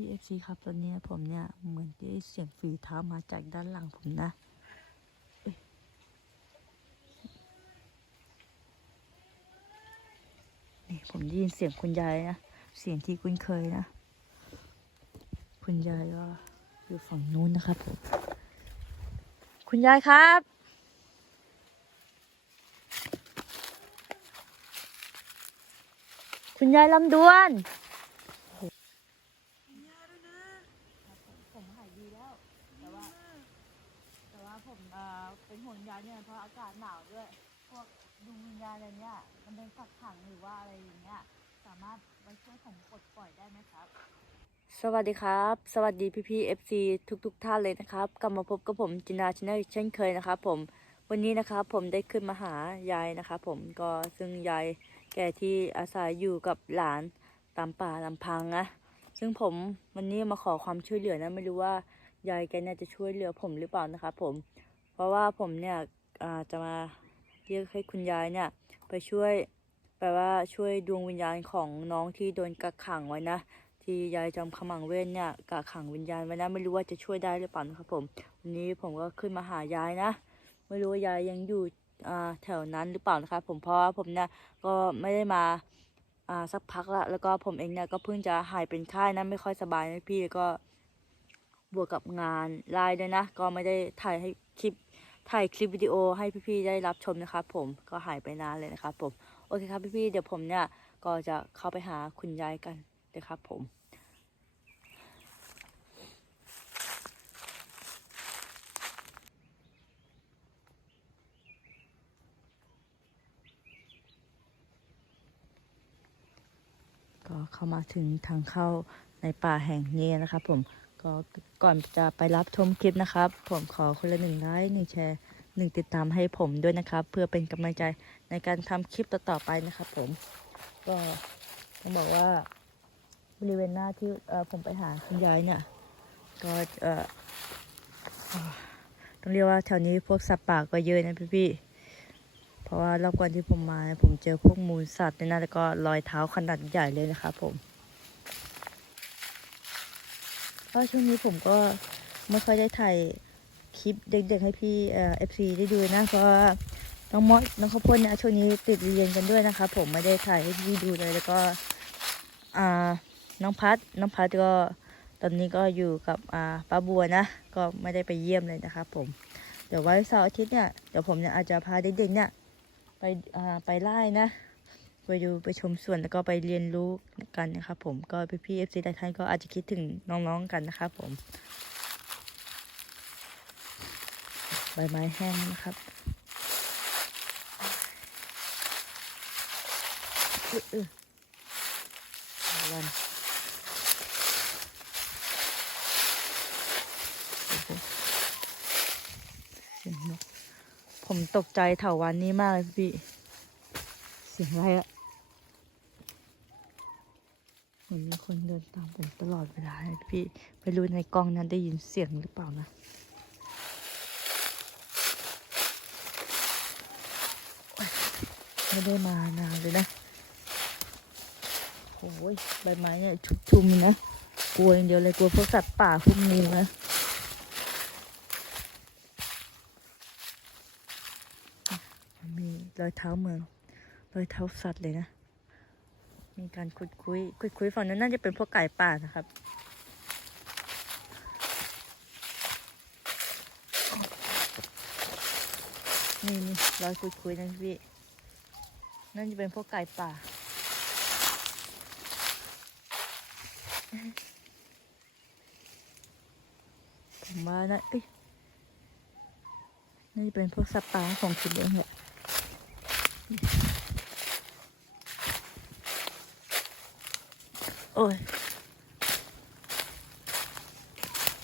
พี่เอฟซีครับ ตอนนี้ผมเนี่ย เหมือนได้เสียงฝีเท้ามาจากด้านหลังผมนะนี่ผมได้ยินเสียงคุณยายนะ เสียงที่คุ้นเคยนะ คุณยายก็อยู่ฝั่งนู้นนะครับผม คุณยายครับคุณยายลำดวน ผมหายดีแล้ว แต่ว่า แต่ว่าผม เป็นห่วงยายเนี่ยเพราะอากาศหนาวด้วย พวกดวงวิญญาณอะไรเนี่ย มันเป็นกักขังหรือว่าอะไรอย่างเงี้ย สามารถมาช่วยผมปลดปล่อยได้ไหมครับ สวัสดีครับ สวัสดีพี่พี่เอฟซีทุกทุกๆท่านเลยนะครับ กลับมาพบกับผมจินาชแนลเช่นเคยนะครับผม วันนี้นะครับผมได้ขึ้นมาหายายนะครับผม ก็ซึ่งยายแก่ที่อาศัยอยู่กับหลานตามป่าลำพังนะ ซึ่งผมวันนี้มาขอความช่วยเหลือนะ ไม่รู้ว่ายายแกเนี่ยจะช่วยเหลือผมหรือเปล่านะครับผม เพราะว่าผมเนี่ยจะมาเรียกให้คุณยายเนี่ยไปช่วยแปลว่าช่วยดวงวิญญาณของน้องที่โดนกักขังไว้นะที่ยายจอมขมังเวทเนี่ยกักขังวิญญาณไว้นะไม่รู้ว่าจะช่วยได้หรือเปล่านะครับผมวันนี้ผมก็ขึ้นมาหายายนะ ไม่รู้ว่ายายยังอยู่แถวนั้นหรือเปล่านะครับผมเพราะว่าผมเนี่ยก็ไม่ได้มาสักพักละแล้วก็ผมเองเนี่ยก็เพิ่งจะหายเป็นไข้นะไม่ค่อยสบายนะพี่แล้วก็บวกกับงานไลน์ด้วยนะ ก็ไม่ได้ถ่ายให้คลิป ถ่ายคลิปวิดีโอให้พี่ๆได้รับชมนะครับผมก็หายไปนานเลยนะครับผมโอเคครับพี่ๆเดี๋ยวผมเนี่ยก็จะเข้าไปหาคุณยายกันนะครับผมก็เข้ามาถึงทางเข้าในป่าแห่งนี้นะครับผม ก็ก่อนจะไปรับชมคลิปนะครับ ผมขอคนละหนึ่งไลค์หนึ่งแชร์หนึ่งติดตามให้ผมด้วยนะครับ เพื่อเป็นกำลังใจในการทำคลิปต่อๆไปนะครับ ผม ก็ต้องบอกว่าบริเวณหน้าที่เออผมไปหาคุณยายเนี่ย ก็เออต้องเรียกว่าแถวนี้พวกสัตว์ป่าก็เยอะนะพี่ๆเพราะว่ารอบก่อนที่ผมมา ผมเจอพวกมูลสัตว์เนี่ยนแล้วก็รอยเท้าขนาดใหญ่เลยนะครับผม ก็ช่วงนี้ผมก็ไม่ค่อยได้ถ่ายคลิปเด็กๆให้พี่เอฟซีได้ดูนะ เพราะน้องมอสน้องข้าวโพดเนี่ยช่วงนี้ติดเรียนกันด้วยนะครับผมไม่ได้ถ่ายให้พี่ดูเลย แล้วก็อ่าน้องพัดน้องพัดก็ตอนนี้ก็อยู่กับอ่าป้าบัวนะ ก็ไม่ได้ไปเยี่ยมเลยนะครับผมเดี๋ยวไว้เสาร์อาทิตย์เนี่ยเดี๋ยวผมเนี่ยอาจจะพาเด็กๆเนี่ยไปอ่าไปไล่นะ ไปดูไปชมสวนแล้วก็ไปเรียนรู้กันนะครับผมก็พี่พี่เอฟซีหลายท่านก็อาจจะคิดถึงน้องๆกันนะครับผม ใบไม้แห้งนะครับอุ๊ยเออวันโอ้โหเสียงนกผมตกใจเถาวันนี้มากเลยพี่ เสียงอะไรอะเหมือนมี คนเดินตามผมตลอดเวลาพี่ไม่รู้ในกล้องนั้นได้ยินเสียงหรือเปล่านะไม่ได้มานานเลยนะโอ้ยใบไม้เนี่ยชุกชุมเลยนะกลัวอย่างเดียวเลยกลัวพวกสัตว์ป่าพวกงูนะมีรอยเท้าเมืองรอยเท้าสัตว์เลยนะ มีการคุยคุยคุยคุยฝั่งนั้นน่าจะเป็นพวกไก่ป่านะครับนี่นี่รอยคุยคุยนั่นพี่นั่นจะเป็นพวกไก่ป่าผมว่านะเอ้ยน่าจะเป็นพวกสัตว์ป่าของคิดเองแหละ โอ้ย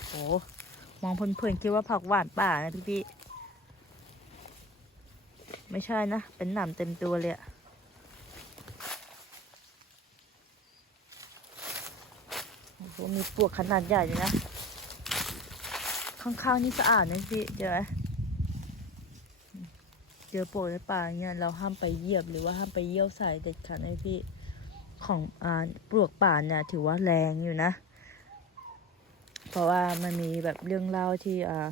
โหมองเพลินๆคิดว่าผักหวานป่านะพี่พี่ๆไม่ใช่นะ เป็นหนามเต็มตัวเลยอะโอ้โหมีปลวกขนาดใหญ่เลยนะ ข้างๆนี่สะอาดนะพี่เจอไหมเจอปลวกในป่าเงี้ยเราห้ามไปเหยียบหรือว่าห้ามไปเยี่ยวใส่เด็ดขาดนะพี่ ของอ่าปลวกป่าเนี่ยถือว่าแรงอยู่นะ เพราะว่ามันมีแบบเรื่องเล่าที่อ่า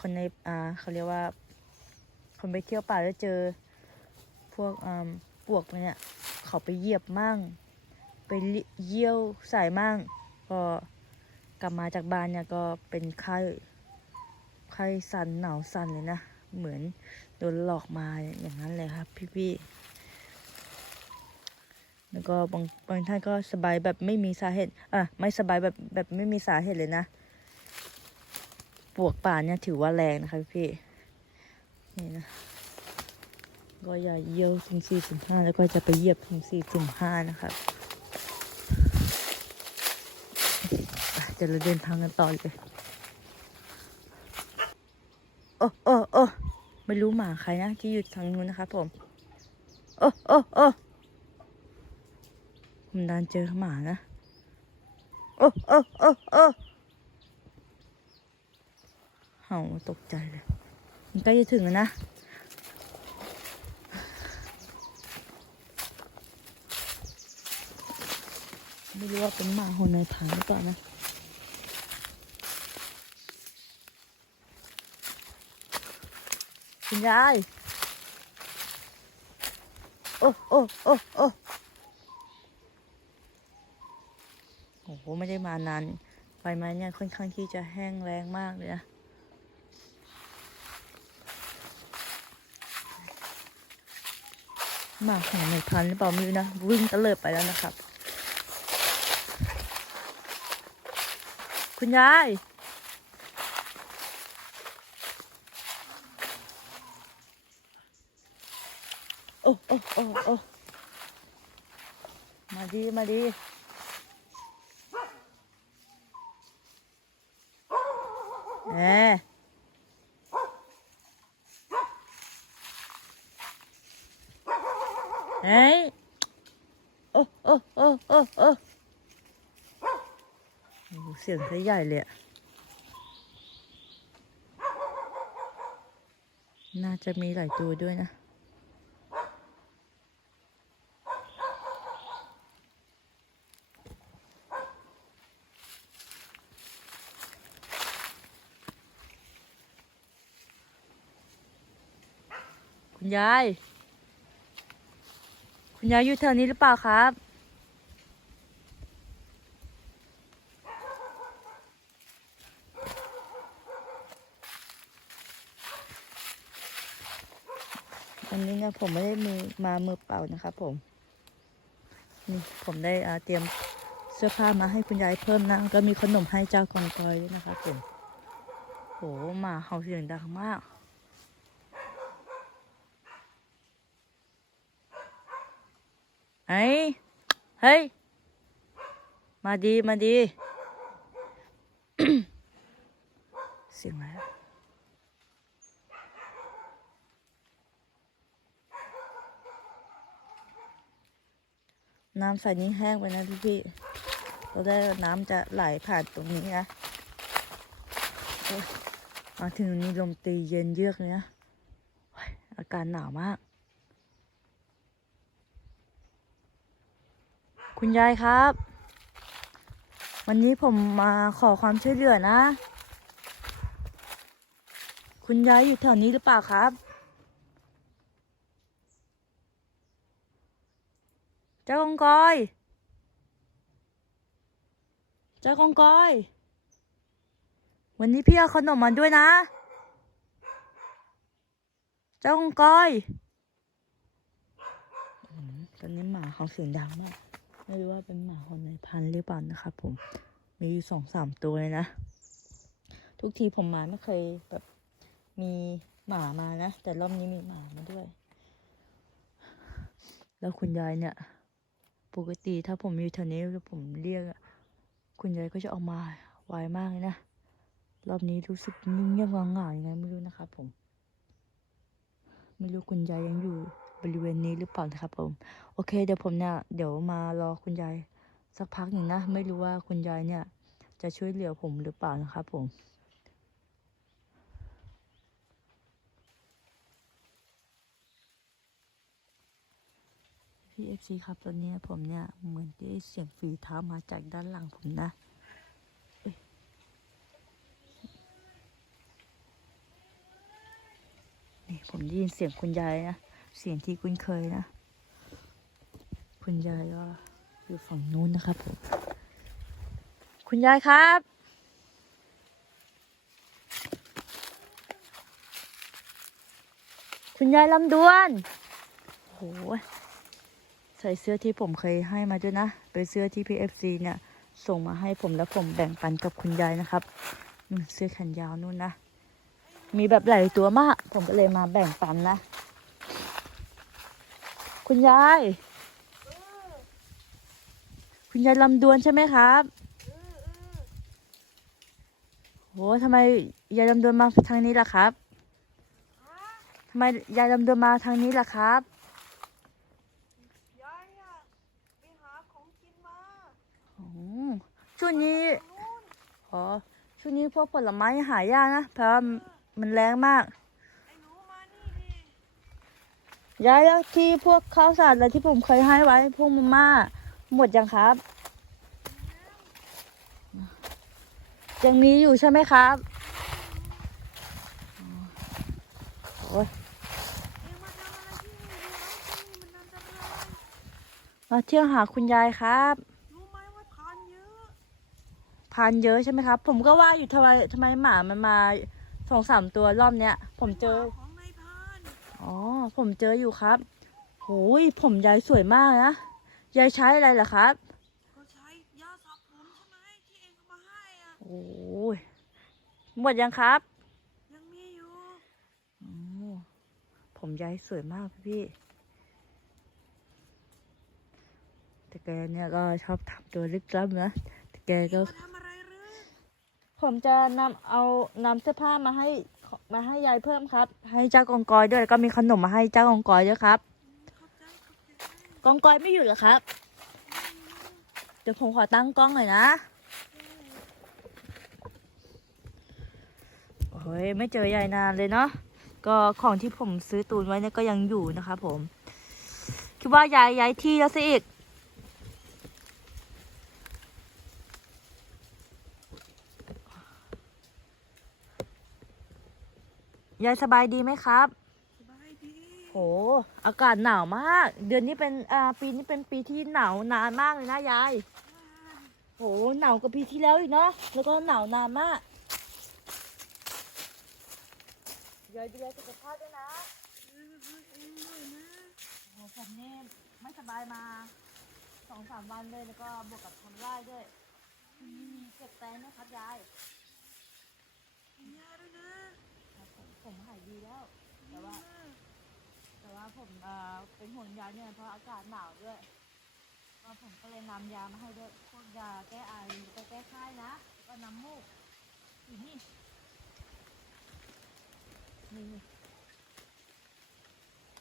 คนในอ่าเขาเรียกว่า คนไปเที่ยวป่าแล้วเจอ พวกอ่าปวกเนี่ยเขาไปเหยียบมั่ง ไปเยี่ยวใส่มั่งพอกลับมาจากบ้านเนี่ยก็เป็นไข้ไข้สันหนาวสันเลยนะ เหมือนโดนหลอกมาอย่างนั้นเลยครับพี่ๆ แล้วก็บางบางท่านก็สบายแบบไม่มีสาเหตุอะไม่สบายแบบแบบไม่มีสาเหตุเลยนะปวกป่าเนี่ยถือว่าแรงนะคะพี่นี่นะก็อย่าเยี่ยวถึงสี่ถึงห้าแล้วก็จะไปเหยียบถึงสี่ถึงห้านะครับอะเดี๋ยวเราเดินทางกันต่อเลยโอ้โอ้โอ้ไม่รู้หมาใครนะที่อยู่ทางนู้นนะครับผม โอ้โอ้โอ้ ผมดันเจอหมานะโอ้โอ้โอ้โอ้เห่าตกใจเลยมันใกล้จะถึงแล้วนะ ไม่รู้ว่าเป็นหมาหัวในพันหรือเปล่านะคุณยาย โอ้โอ้โอ้โอ้ อ้โหไม่ได้มานานใบไม้เนี่ยค่อนข้างที่จะแห้งแรงมากเลยนะหมาของในพันหรือเปล่าไม่รู้นะวิ่งตะเลิดไปแล้วนะครับ คุณยายโอ้โอ้โอ้โอ้มาดี มาดี แหม เฮ้ยโอ้โอ้โอ้โอ้โอ้โอ้เสียงใหญ่เลยอะน่าจะมีหลายตัวด้วยนะ คุณยาย คุณยายอยู่แถวนี้หรือเปล่าครับ วันนี้เนี่ยผมไม่ได้มือมามือเปล่านะครับผม นี่ผมได้เตรียมเสื้อผ้ามาให้คุณยายเพิ่มนะ ก็มีขนมให้เจ้ากองกอยด้วยนะครับผมโหหมาเห่าเสียงดังมาก ไอ้ เฮ้ย มาดีมาดี เสียงอะไรน้ำใส่นี้แห้งไปนะพี่พี่ๆเราได้น้ำจะไหลผ่านตรงนี้นะมาถึงนี้ลมตีเย็นเยือกเลยนะโอ๊ยอากาศหนาวมาก คุณยายครับ วันนี้ผมมาขอความช่วยเหลือนะ คุณยายอยู่แถวนี้หรือเปล่าครับ เจ้ากองกอย เจ้ากองกอย วันนี้พี่เอาขนมมาด้วยนะ เจ้ากองกอย ตอนนี้หมาเขาเสียงดังมาก ไม่รู้ว่าเป็นหมาคนในพันหรือเปล่านะครับผมมีอยู่สองสามตัวเลยนะ ทุกทีผมมาไม่เคยแบบมีหมามานะ แต่รอบนี้มีหมามาด้วย แล้วคุณยายเนี่ย ปกติถ้าผมอยู่แถวนี้แล้วผมเรียกอะคุณยายก็จะออกมาไวมากเลยนะ รอบนี้รู้สึกนิ่งเงียบเงาๆยังไงไม่รู้นะครับผม ไม่รู้คุณยายยังอยู่ บริเวณนี้หรือเปล่านะครับผม โอเค เดี๋ยวผมเนี่ยเดี๋ยวมารอคุณยายสักพักหนึ่งนะ ไม่รู้ว่าคุณยายเนี่ย จะช่วยเหลือผมหรือเปล่านะครับผมพี่เอฟซีครับตอนนี้ผมเนี่ยเหมือนได้เสียงฝีเท้ามาจากด้านหลังผมนะนี่ผมได้ยินเสียงคุณยายนะ เสียงที่คุ้นเคยนะ คุณยายก็อยู่ฝั่งนู้นนะครับผม คุณยายครับคุณยายลำดวน โห ใส่เสื้อที่ผมเคยให้มาด้วยนะ เป็นเสื้อที่ PFC เนี่ย ส่งมาให้ผมแล้วผมแบ่งปันกับคุณยายนะครับนู่นเสื้อแขนยาวนู่นนะ มีแบบหลายตัวมาก ผมก็เลยมาแบ่งปันนะ คุณยาย คุณยายลำดวนใช่ไหมครับโหทำไมยายลำดวนมาทางนี้ล่ะครับทำไมยายลำดวนมาทางนี้ล่ะครับยายอะไปหาของกินมาอืมช่วงนี้อ๋อช่วงนี้พวกผลไม้หายากนะเพราะว่ามันแรงมาก ไอ้หนูมานี่ดิ ยายแล้วที่พวกข้าวสารอะไรที่ผมเคยให้ไว้ พวกมาม่าหมดยังครับ ยังมีอยู่ใช่ไหมครับโอ้ยมาเที่ยวหาคุณยายครับรู้ไหมว่าทานเยอะพานเยอะใช่ไหมครับ ผมก็ว่าอยู่ทำไมทำไมหมามันมาสองสามตัวรอบเนี้ย ผมเจอ อ๋อ ผมเจออยู่ครับโหยผมยายสวยมากนะ ยายใช้อะไรเหรอครับ ก็ใช้ยาสระผมใช่ไหมที่เอ็งเอามาให้อะ โอ้ยหมดยังครับ ยังมีอยู่อ๋อผมยายสวยมากพี่ แต่แกเนี่ยก็ชอบทำตัวลึกลับนะ แต่แกเอ็งก็มาทำอะไรหรือ ผมจะนำเอานำเสื้อผ้ามาให้ มาให้ยายเพิ่มครับ ให้เจ้ากองกอยด้วยแล้วก็มีขนมมาให้เจ้ากองกอยด้วยครับ กองกอยไม่อยู่เหรอครับ เดี๋ยวผมขอตั้งกล้องหน่อยนะโอ้ยไม่เจอยายนานเลยเนาะก็ของที่ผมซื้อตูนไว้เนี่ยก็ยังอยู่นะครับผม คิดว่ายายย้ายที่แล้วสิอีก ยายสบายดีไหมครับ สบายดีโห อากาศหนาวมาก เดือนนี้เป็นอ่าปีนี้เป็นปีที่หนาวนานมากเลยนะยาย โห หนาวกว่าปีที่แล้วอีกเนาะ แล้วก็หนาวนานมาก ยายดูแลสุขภาพด้วยนะเออเออเอ็งด้วยนะโหผมนี่ไม่สบายมาสองสามวันเลย แล้วก็บวกกับทำไร่ด้วยมีเจ็บแตนนะครับยาย กินยาด้วยนะครับ ผมผมหายดีแล้ว แต่ดีว่ามากแต่ว่าผมเอ่อเป็นห่วงยายเนี่ยเพราะอากาศหนาวด้วยก็ผมก็เลยนำยามาให้ด้วยพวกยาแก้ไอแล้วก็แก้ไข้นะแล้วก็น้ำมูกอยู่นี่นี่นี่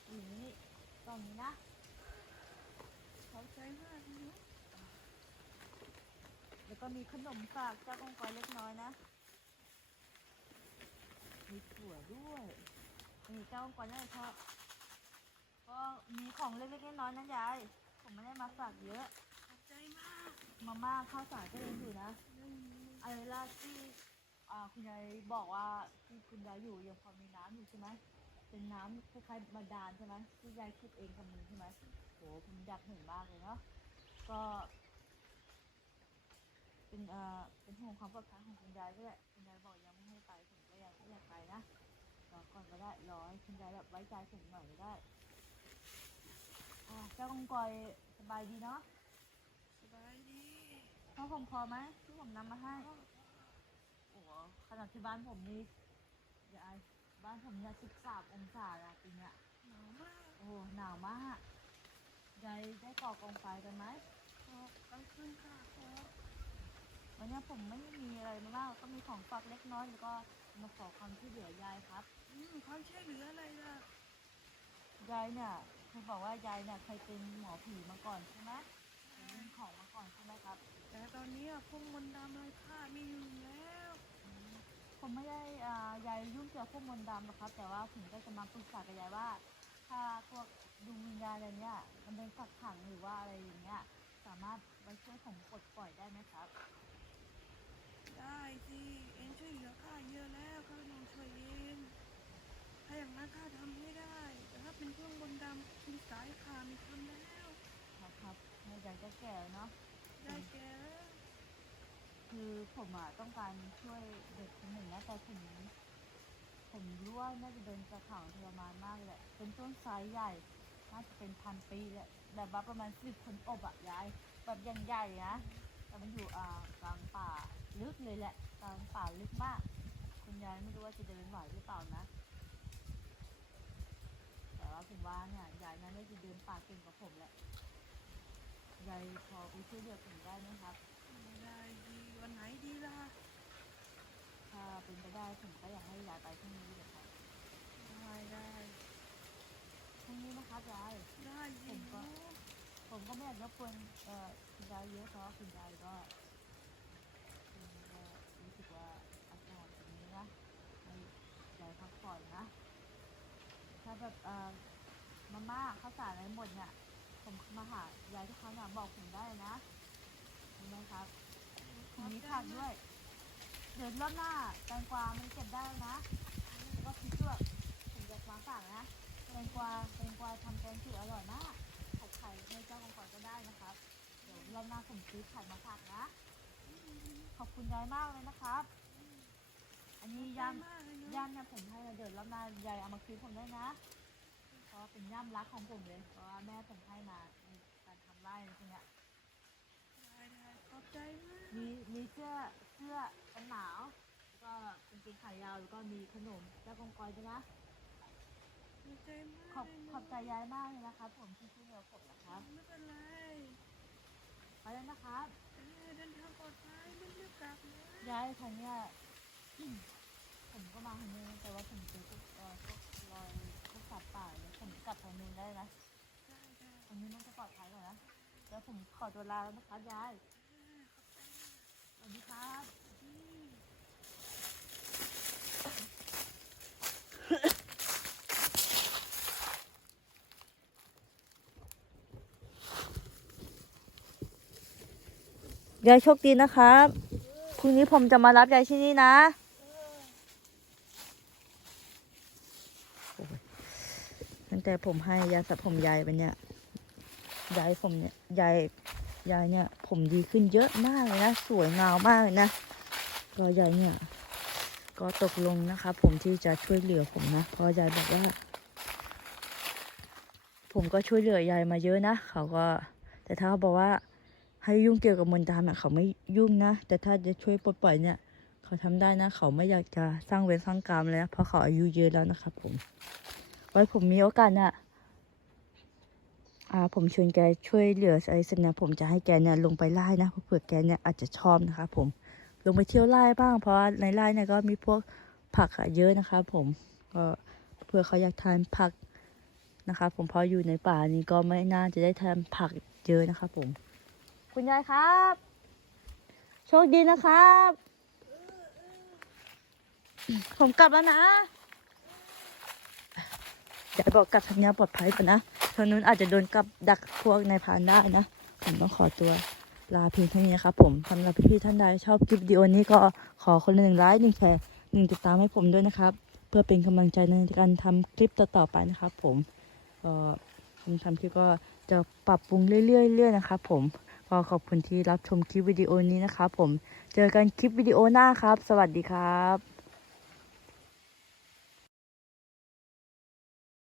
อยู่นี่กล่องนี้นะขอบใจมากนะแล้วก็มีขนมฝากเจ้ากองกอยเล็กน้อยนะ มีถั่วด้วยนี่เจ้ากองกอยน่าจะชอบก็มีของเล็กๆน้อยๆนะยาย ผมไม่ได้มาฝากเยอะ ขอบใจมาก มาม่าข้าวสารก็ยังอยู่นะอะไรล่ะที่อ่าคุณยายบอกว่าที่คุณยายอยู่ยังพอมีน้ำอยู่ใช่ไหมเป็นน้ำคล้ายๆบาดาลใช่ไหมที่ยายขุดเองกับมือใช่ไหมโหผมอยากเห็นมากเลยเนาะก็ เป็นเอ่อเป็นห่วงความปลอดภัยของคุณยายด้วย นะรอก่อนก็ได้รอให้คุณยายแบบไว้ใจผมหน่อยก็ได้อ่าเจ้ากองกอยสบายดีเนาะสบายดีข้าวผมพอไหมที่ผมนำมาให้โอ้โหขนาดที่บ้านผมนี่ยายบ้านผมเนี่ยสิบสามองศาละปีเนี้ยหนาวมากโอ้โหหนาวมากยายได้ก่อกองไฟกันไหมขอบกลางคืนค่ะขอวันเนี้ยผมไม่มีอะไรมามากก็มีของฝากเล็กน้อยแล้วก็ มาขอความช่วยเหลือยายครับ อืมความช่วยเหลืออะไรล่ะ ยายเนี่ยเคยบอกว่ายายเนี่ยเคยเป็นหมอผีมาก่อนใช่ไหมเคยเล่นของมาก่อนใช่ไหมครับ แต่ตอนนี้อะพวกมนต์ดำลายผ้าไม่อยู่แล้วอืมผมไม่ได้อ่ายายยุ่งเกี่ยวกับพวกมนต์ดำหรอกครับ แต่ว่าผมก็จะมาปรึกษากับยายว่า ถ้าพวกดวงวิญญาณอะไรเนี่ยมันเป็นกักขังหรือว่าอะไรอย่างเงี้ย สามารถไปช่วยผมปลดปล่อยได้ไหมครับ ได้สิเอ็งช่วยเหลือข้าเยอะแล้วข้าไม่ต้องช่วยเองถ้าอย่างนั้นข้าทำไม่ได้ แต่ถ้าเป็นช่วงบนดำคุณสายข้าไม่ทำแล้ว ครับครับแม่ยายก็แก่แล้วเนาะได้แก่แล้วคือผมอะต้องการช่วยเด็กคนหนึ่งนะแต่ผมผมรู้ว่าน่าจะเดินกระถางทรมานมากเลยแหละเป็นต้นไทรใหญ่น่าจะเป็นพันปีแหละแบบว่าประมาณสิบคนอบอะยายแบบยังใหญ่นะแต่มันอยู่อ่ากลางป่า ลึกเลยแหละกลางป่าลึกมาก คุณยายไม่รู้ว่าจะเดินไหวหรือเปล่านะ แต่ว่าผมว่าเนี่ยยายน่าจะเดินป่าเก่งกว่าผมแหละยายพอไปช่วยเหลือผมได้ไหมครับไม่ได้ดีวันไหนดีล่ะถ้าเป็นไปได้ผมก็อยากให้ยายไปพรุ่งนี้เลยครับได้ได้พรุ่งนี้นะครับยายได้ผสิมก็ผมก็ไม่อยากรบกวนเอ่อคุณยายเยอะเพราะว่าคุณยายก็คุณก็รู้สึกว่าอากาศแบบนี้นะให้ยายพั ก่อนนะ ถ้าแบบเอ่อมาม่าข้าวสารอะไรหมดเนี่ยผมมาหายายทุกครั้งนะบอกผมได้นะเห็นไหมครับมีผักด้วย เดี๋ยวรอบหน้าแตงกวามันเก็บได้นะ แล้วก็พริกด้วยผมจะมาฝากนะแตงกวาแตงกวาทำแกงจืดอร่อยมากผัดไข่ให้เจ้าของก่อนก็ได้นะครับ เดี๋ยวรอบหน้าผมซื้อไข่มาฝากนะ ขอบคุณยายมากเลยนะครับ นนี้ได้ย่ำมากเลยเนอะย่ำเนี่ยผมให้เดี๋ยวรอบหน้ายายเอามาคืนผมได้นะ เพราะว่าเป็นย่ำรักของผมเลย เพราะว่าแม่ผมให้มาในการทำไร่อะไรพวกเนี้ยได้ได้ขอบใจมากมีมีเสื้อเสื้อกันหนาวแล้วก็กางเกงขายาวแล้วก็มีขนมเจ้ากองกอยด้วยนะขอบใจมากขอบเลยเนขอบใจยายมากเลยนะครับผมที่ช่วยเหลือผมนะครับไม่เป็นไรไปแล้วนะครับ เออเดินทางปลอดภัยไม่รีบกลับนะ ยายทางเนี้ย ผมก็มาทางนี้แต่ว่าผมเจอพวกเอ่อพวกรอยพวกสัตว์ป่าเนี่ยผมกลับทางนู้นได้นะได้ได้ทางนี้น่าจะปลอดภัยกว่านะแล้วผมขอตัวลาแล้วนะครับยายสวัสดีครับยายโชคดีนะครับพรุ่งนี้ผมจะมารับยายที่นี่นะตั้ง แต่ผมให้ยาสระผมยายไปเนี่ยยายผมเนี่ยยายยายเนี่ย ผมดีขึ้นเยอะมากเลยนะ สวยงามมากเลยนะก็ยายเนี่ย ก็ตกลงนะคะ ผมที่จะช่วยเหลือผมนะเพราะยายบอกว่า ผมก็ช่วยเหลือยายมาเยอะนะเขาก็ แต่ถ้าเขาบอกว่า ให้ยุ่งเกี่ยวกับมนต์ดำอะเขาไม่ยุ่งนะแต่ถ้าจะช่วยปลดปล่อยเนี่ยเขาทำได้นะ เขาไม่อยากจะสร้างเวรสร้างกรรมเลยนะเพราะเขาอายุเยอะแล้วนะครับผม ว้ผมมีโอกาสน่ะอ่าผมชวนแกช่วยเหลืออะไรสักนะผมจะให้แกเนี่ยลงไปไล่นะเพราะเผื่อแกเนี่ยอาจจะชอบนะครับผมลงไปเที่ยวไล่บ้าง เพราะว่าในไล่เนี่ยก็มีพวกผักอะเยอะนะครับผมก็เผื่อเขาอยากทานผักนะครับผมเพราะอยู่ในป่านี้ก็ไม่น่าจะได้ทานผักเยอะนะครับผม คุณยายครับ โชคดีนะครับ ผมกลับแล้วนะ ยายบอกกลับทางนี้ปลอดภัยก่อนนะทางนู้นอาจจะโดนกับดักพวกนายพานได้นะ ผมต้องขอตัวลาเพียงเท่านี้นะครับผมสำหรับพี่ๆท่านใดชอบคลิปวิดีโอนี้ก็ขอคนละหนึ่งไลค์หนึ่งแชร์หนึ่งติดตามให้ผมด้วยนะครับ เพื่อเป็นกำลังใจในการทำคลิปต่อๆไปนะครับ ผมก็ผมทำคลิปก็จะปรับปรุงเรื่อยๆๆนะครับผมก็ขอบคุณที่รับชมคลิปวิดีโอนี้นะครับผมเจอกันคลิปวิดีโอหน้าครับ สวัสดีครับ